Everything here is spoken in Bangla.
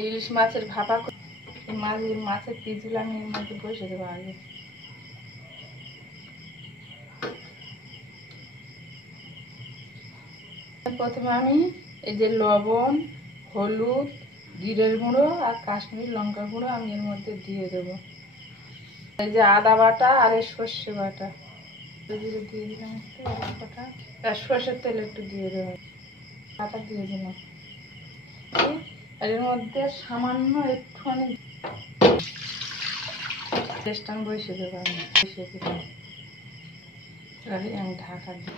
ইলিশ মাছের ভাপা মাছের পিসগুলো আমি এর মধ্যে বসে দেবো আগে। প্রথমে আমি এই যে লবণ, হলুদ, জিরের গুঁড়ো আর কাশ্মীরি লঙ্কা গুঁড়ো আমি এর মধ্যে দিয়ে দেবো। এই যে আদা বাটা আর এই সর্ষে বাটা দিয়ে দিলাম একটু, আর সর্ষের তেল একটু দিয়ে দেবো, বাটা দিয়ে দিলাম। আর এর মধ্যে সামান্য একটুখানি টেস্টান বসিয়ে দেবো, আমি বসিয়ে দিলাম। আমি ঢাকা দিই।